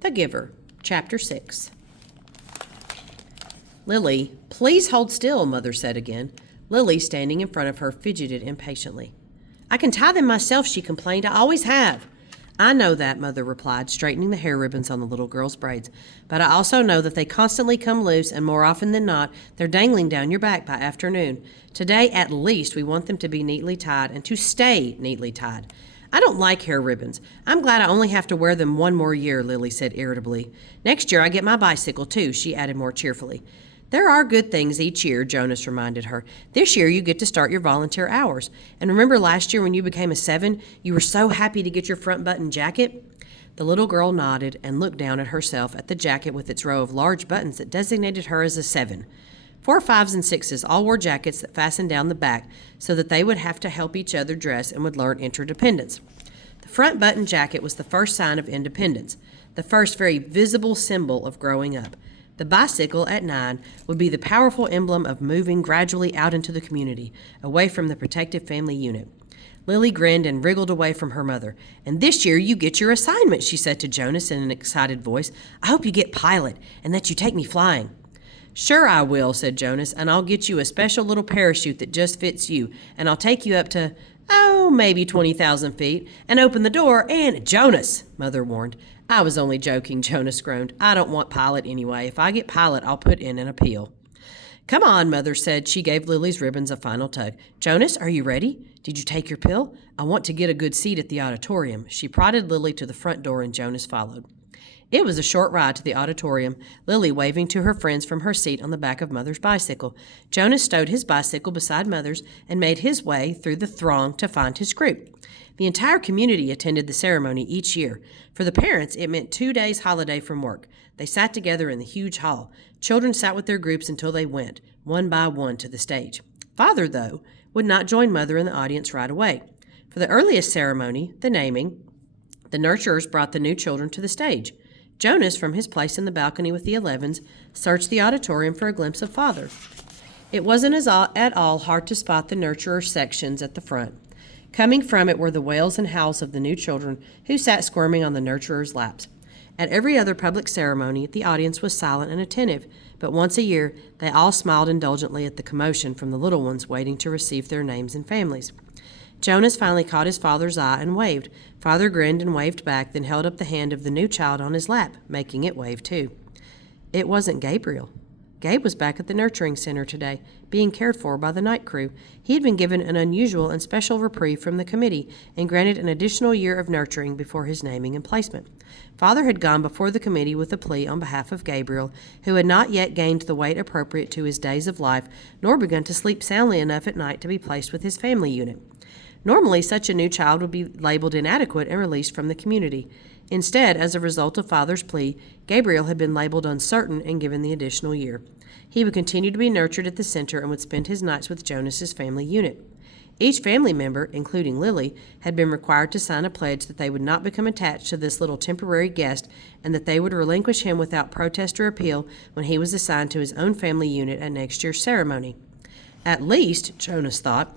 The Giver, Chapter 6. "Lily, please hold still," Mother said again. Lily, standing in front of her, fidgeted impatiently. "I can tie them myself," she complained. "I always have." "I know that," Mother replied, straightening the hair ribbons on the little girl's braids. "But I also know that they constantly come loose, and more often than not, they're dangling down your back by afternoon. Today, at least, we want them to be neatly tied, and to stay neatly tied." "I don't like hair ribbons. I'm glad I only have to wear them one more year," Lily said irritably. "Next year I get my bicycle, too," she added more cheerfully. "There are good things each year," Jonas reminded her. "This year you get to start your volunteer hours. And remember last year when you became a 7, you were so happy to get your front button jacket?" The little girl nodded and looked down at herself at the jacket with its row of large buttons that designated her as a 7. 4, 5s, and 6s all wore jackets that fastened down the back so that they would have to help each other dress and would learn interdependence. The front button jacket was the first sign of independence, the first very visible symbol of growing up. The bicycle at 9 would be the powerful emblem of moving gradually out into the community, away from the protective family unit. Lily grinned and wriggled away from her mother. "And this year you get your assignment," she said to Jonas in an excited voice. "I hope you get pilot and that you take me flying." "Sure I will," said Jonas, "and I'll get you a special little parachute that just fits you, and I'll take you up to, maybe 20,000 feet, and open the door and—" "Jonas," Mother warned. "I was only joking," Jonas groaned. "I don't want pilot anyway. If I get pilot, I'll put in an appeal." "Come on," Mother said. She gave Lily's ribbons a final tug. "Jonas, are you ready? Did you take your pill? I want to get a good seat at the auditorium." She prodded Lily to the front door, and Jonas followed. It was a short ride to the auditorium, Lily waving to her friends from her seat on the back of Mother's bicycle. Jonas stowed his bicycle beside Mother's and made his way through the throng to find his group. The entire community attended the ceremony each year. For the parents, it meant 2 days' holiday from work. They sat together in the huge hall. Children sat with their groups until they went, one by one, to the stage. Father, though, would not join Mother in the audience right away. For the earliest ceremony, the naming, the nurturers brought the new children to the stage. Jonas, from his place in the balcony with the 11s, searched the auditorium for a glimpse of Father. It wasn't at all hard to spot the nurturer sections at the front. Coming from it were the wails and howls of the new children who sat squirming on the nurturers' laps. At every other public ceremony, the audience was silent and attentive, but once a year they all smiled indulgently at the commotion from the little ones waiting to receive their names and families. Jonas finally caught his father's eye and waved. Father grinned and waved back, then held up the hand of the new child on his lap, making it wave too. It wasn't Gabriel. Gabe was back at the nurturing center today, being cared for by the night crew. He had been given an unusual and special reprieve from the committee and granted an additional year of nurturing before his naming and placement. Father had gone before the committee with a plea on behalf of Gabriel, who had not yet gained the weight appropriate to his days of life, nor begun to sleep soundly enough at night to be placed with his family unit. Normally, such a new child would be labeled inadequate and released from the community. Instead, as a result of Father's plea, Gabriel had been labeled uncertain and given the additional year. He would continue to be nurtured at the center and would spend his nights with Jonas's family unit. Each family member, including Lily, had been required to sign a pledge that they would not become attached to this little temporary guest and that they would relinquish him without protest or appeal when he was assigned to his own family unit at next year's ceremony. At least, Jonas thought,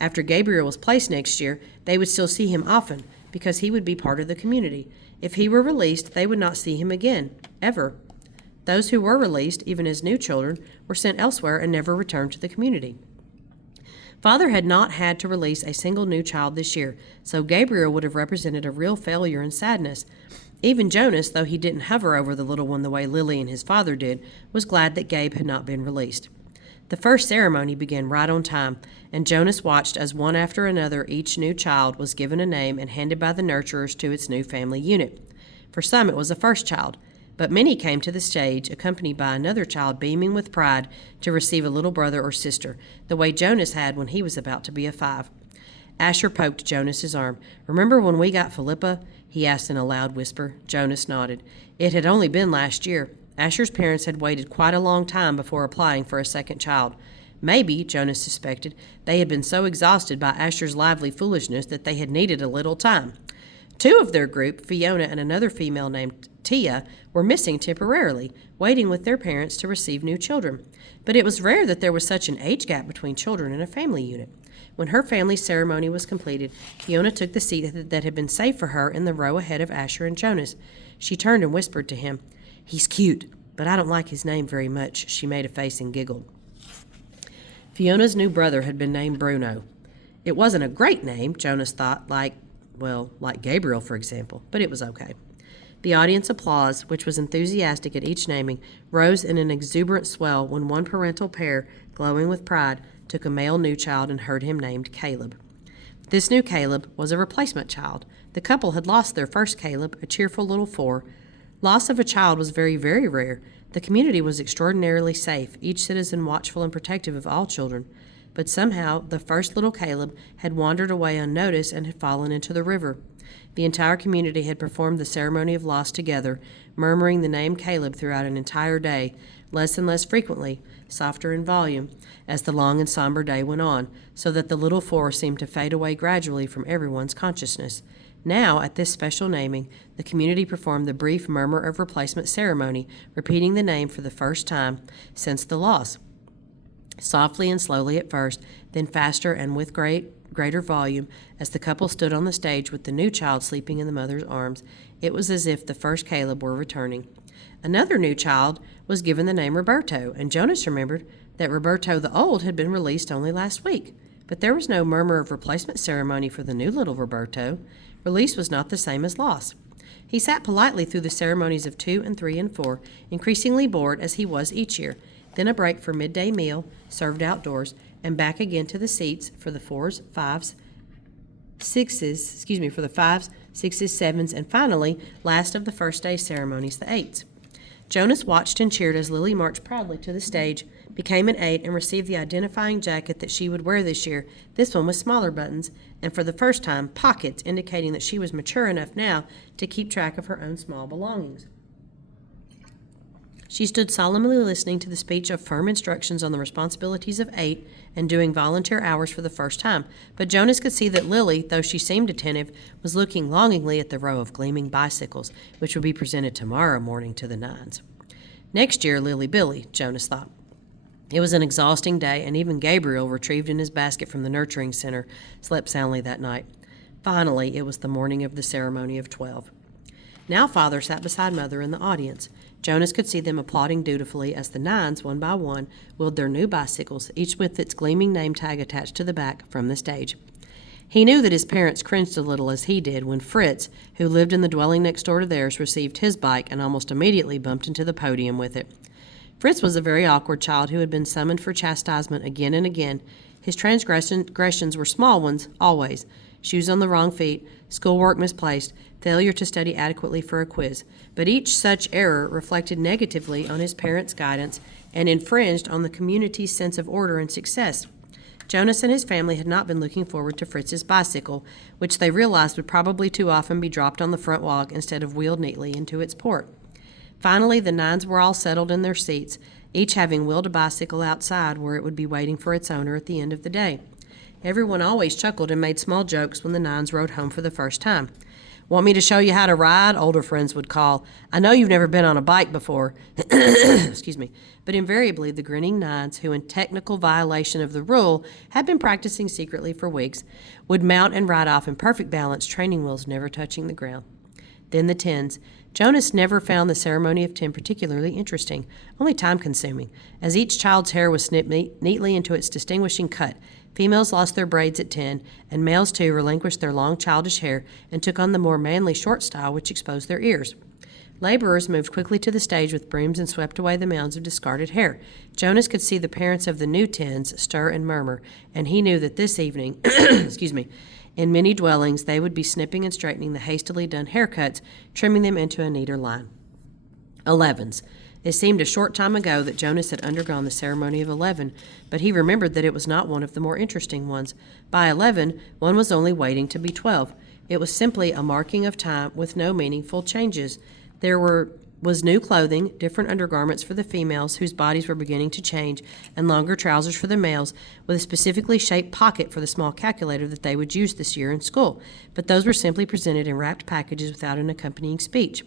after Gabriel was placed next year, they would still see him often, because he would be part of the community. If he were released, they would not see him again, ever. Those who were released, even as new children, were sent elsewhere and never returned to the community. Father had not had to release a single new child this year, so Gabriel would have represented a real failure and sadness. Even Jonas, though he didn't hover over the little one the way Lily and his father did, was glad that Gabe had not been released. The first ceremony began right on time, and Jonas watched as one after another each new child was given a name and handed by the nurturers to its new family unit. For some it was a first child, but many came to the stage accompanied by another child beaming with pride to receive a little brother or sister, the way Jonas had when he was about to be a 5. Asher poked Jonas's arm. "Remember when we got Philippa?" he asked in a loud whisper. Jonas nodded. It had only been last year. Asher's parents had waited quite a long time before applying for a second child. Maybe, Jonas suspected, they had been so exhausted by Asher's lively foolishness that they had needed a little time. 2 of their group, Fiona and another female named Tia, were missing temporarily, waiting with their parents to receive new children. But it was rare that there was such an age gap between children in a family unit. When her family's ceremony was completed, Fiona took the seat that had been saved for her in the row ahead of Asher and Jonas. She turned and whispered to him, "He's cute, but I don't like his name very much." She made a face and giggled. Fiona's new brother had been named Bruno. It wasn't a great name, Jonas thought, like Gabriel, for example, but it was okay. The audience applause, which was enthusiastic at each naming, rose in an exuberant swell when one parental pair, glowing with pride, took a male new child and heard him named Caleb. This new Caleb was a replacement child. The couple had lost their first Caleb, a cheerful little 4. Loss of a child was very, very rare. The community was extraordinarily safe, each citizen watchful and protective of all children. But somehow the first little Caleb had wandered away unnoticed and had fallen into the river. The entire community had performed the ceremony of loss together, murmuring the name Caleb throughout an entire day, less and less frequently, softer in volume, as the long and somber day went on, so that the little 4 seemed to fade away gradually from everyone's consciousness. Now, at this special naming, the community performed the brief murmur of replacement ceremony, repeating the name for the first time since the loss. Softly and slowly at first, then faster and with greater volume, as the couple stood on the stage with the new child sleeping in the mother's arms, it was as if the first Caleb were returning. Another new child was given the name Roberto, and Jonas remembered that Roberto the Old had been released only last week. But there was no murmur of replacement ceremony for the new little Roberto. Release was not the same as loss. He sat politely through the ceremonies of 2 and 3 and 4, increasingly bored as he was each year. Then a break for midday meal, served outdoors, and back again to the seats for the 4s, 5s, 6s, for the 5s, 6s, 7s, and finally, last of the first day ceremonies, the 8s. Jonas watched and cheered as Lily marched proudly to the stage, became an 8, and received the identifying jacket that she would wear this year, this one with smaller buttons, and for the first time, pockets, indicating that she was mature enough now to keep track of her own small belongings. She stood solemnly listening to the speech of firm instructions on the responsibilities of 8 and doing volunteer hours for the first time, but Jonas could see that Lily, though she seemed attentive, was looking longingly at the row of gleaming bicycles, which would be presented tomorrow morning to the 9s. Next year, Lily Billy, Jonas thought. It was an exhausting day, and even Gabriel, retrieved in his basket from the nurturing center, slept soundly that night. Finally, it was the morning of the ceremony of 12. Now Father sat beside Mother in the audience. Jonas could see them applauding dutifully as the 9s, one by one, wheeled their new bicycles, each with its gleaming name tag attached to the back, from the stage. He knew that his parents cringed a little as he did when Fritz, who lived in the dwelling next door to theirs, received his bike and almost immediately bumped into the podium with it. Fritz was a very awkward child who had been summoned for chastisement again and again. His transgressions were small ones, always. Shoes on the wrong feet, schoolwork misplaced, failure to study adequately for a quiz. But each such error reflected negatively on his parents' guidance and infringed on the community's sense of order and success. Jonas and his family had not been looking forward to Fritz's bicycle, which they realized would probably too often be dropped on the front walk instead of wheeled neatly into its port. Finally, the 9s were all settled in their seats, each having wheeled a bicycle outside where it would be waiting for its owner at the end of the day. Everyone always chuckled and made small jokes when the 9s rode home for the first time. "Want me to show you how to ride?" older friends would call. "I know you've never been on a bike before." Excuse me. But invariably, the grinning 9s, who in technical violation of the rule had been practicing secretly for weeks, would mount and ride off in perfect balance, training wheels never touching the ground. Then the 10s. Jonas never found the ceremony of 10 particularly interesting, only time-consuming, as each child's hair was snipped neatly into its distinguishing cut. Females lost their braids at 10, and males too relinquished their long childish hair and took on the more manly short style which exposed their ears. Laborers moved quickly to the stage with brooms and swept away the mounds of discarded hair. Jonas could see the parents of the new 10s stir and murmur, and he knew that this evening, in many dwellings, they would be snipping and straightening the hastily done haircuts, trimming them into a neater line. 11s. It seemed a short time ago that Jonas had undergone the ceremony of 11, but he remembered that it was not one of the more interesting ones. By 11, one was only waiting to be 12. It was simply a marking of time with no meaningful changes. There was new clothing, different undergarments for the females whose bodies were beginning to change, and longer trousers for the males, with a specifically shaped pocket for the small calculator that they would use this year in school. But those were simply presented in wrapped packages without an accompanying speech.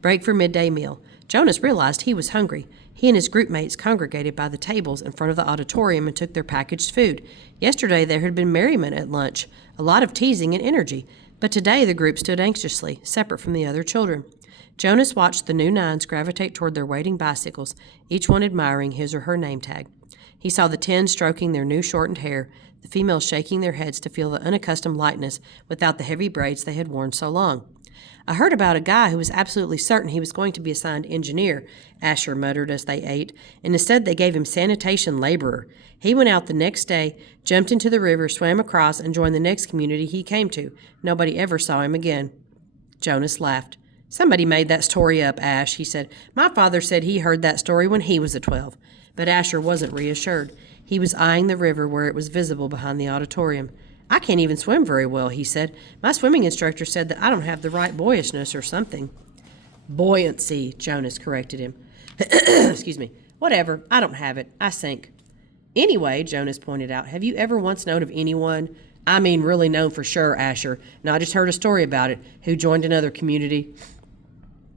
Break for midday meal. Jonas realized he was hungry. He and his group mates congregated by the tables in front of the auditorium and took their packaged food. Yesterday there had been merriment at lunch, a lot of teasing and energy, but today the group stood anxiously, separate from the other children. Jonas watched the new nines gravitate toward their waiting bicycles, each one admiring his or her name tag. He saw the 10 stroking their new shortened hair, the females shaking their heads to feel the unaccustomed lightness without the heavy braids they had worn so long. "I heard about a guy who was absolutely certain he was going to be assigned engineer," Asher muttered as they ate, "and instead they gave him sanitation laborer. He went out the next day, jumped into the river, swam across, and joined the next community he came to. Nobody ever saw him again." Jonas laughed. "Somebody made that story up, Ash," he said. "My father said he heard that story when he was a 12. But Asher wasn't reassured. He was eyeing the river where it was visible behind the auditorium. "I can't even swim very well," he said. "My swimming instructor said that I don't have the right boyishness or something." "Buoyancy," Jonas corrected him. Excuse me. "Whatever. I don't have it. I sink." "Anyway," Jonas pointed out, "have you ever once known of anyone, I mean really known for sure, Asher, not just heard a story about it, who joined another community?"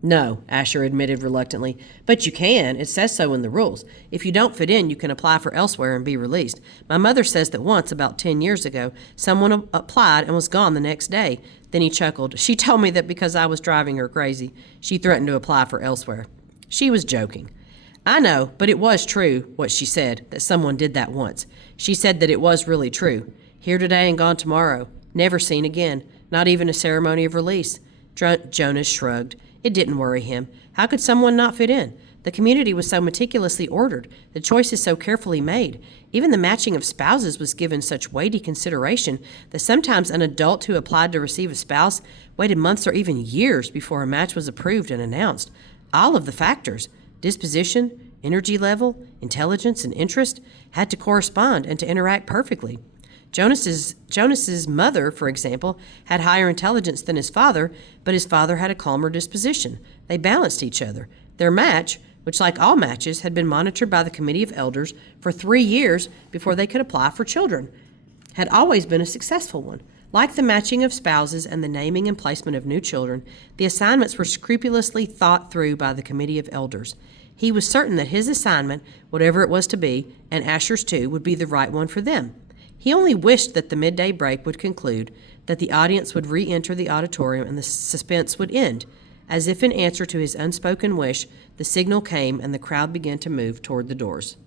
"No," Asher admitted reluctantly. "But you can. It says so in the rules. If you don't fit in, you can apply for elsewhere and be released. My mother says that once, about 10 years ago, someone applied and was gone the next day." Then he chuckled. "She told me that because I was driving her crazy, she threatened to apply for elsewhere." She was joking. "I know, but it was true, what she said, that someone did that once. She said that it was really true. Here today and gone tomorrow. Never seen again. Not even a ceremony of release." Jonas shrugged. It didn't worry him. How could someone not fit in? The community was so meticulously ordered, the choices so carefully made. Even the matching of spouses was given such weighty consideration that sometimes an adult who applied to receive a spouse waited months or even years before a match was approved and announced. All of the factors, disposition, energy level, intelligence, and interest, had to correspond and to interact perfectly. Jonas's mother, for example, had higher intelligence than his father, but his father had a calmer disposition. They balanced each other. Their match, which like all matches had been monitored by the committee of elders for 3 years before they could apply for children, had always been a successful one. Like the matching of spouses and the naming and placement of new children, the assignments were scrupulously thought through by the committee of elders. He was certain that his assignment, whatever it was to be, and Asher's too, would be the right one for them. He only wished that the midday break would conclude, that the audience would re-enter the auditorium and the suspense would end. As if in answer to his unspoken wish, the signal came and the crowd began to move toward the doors.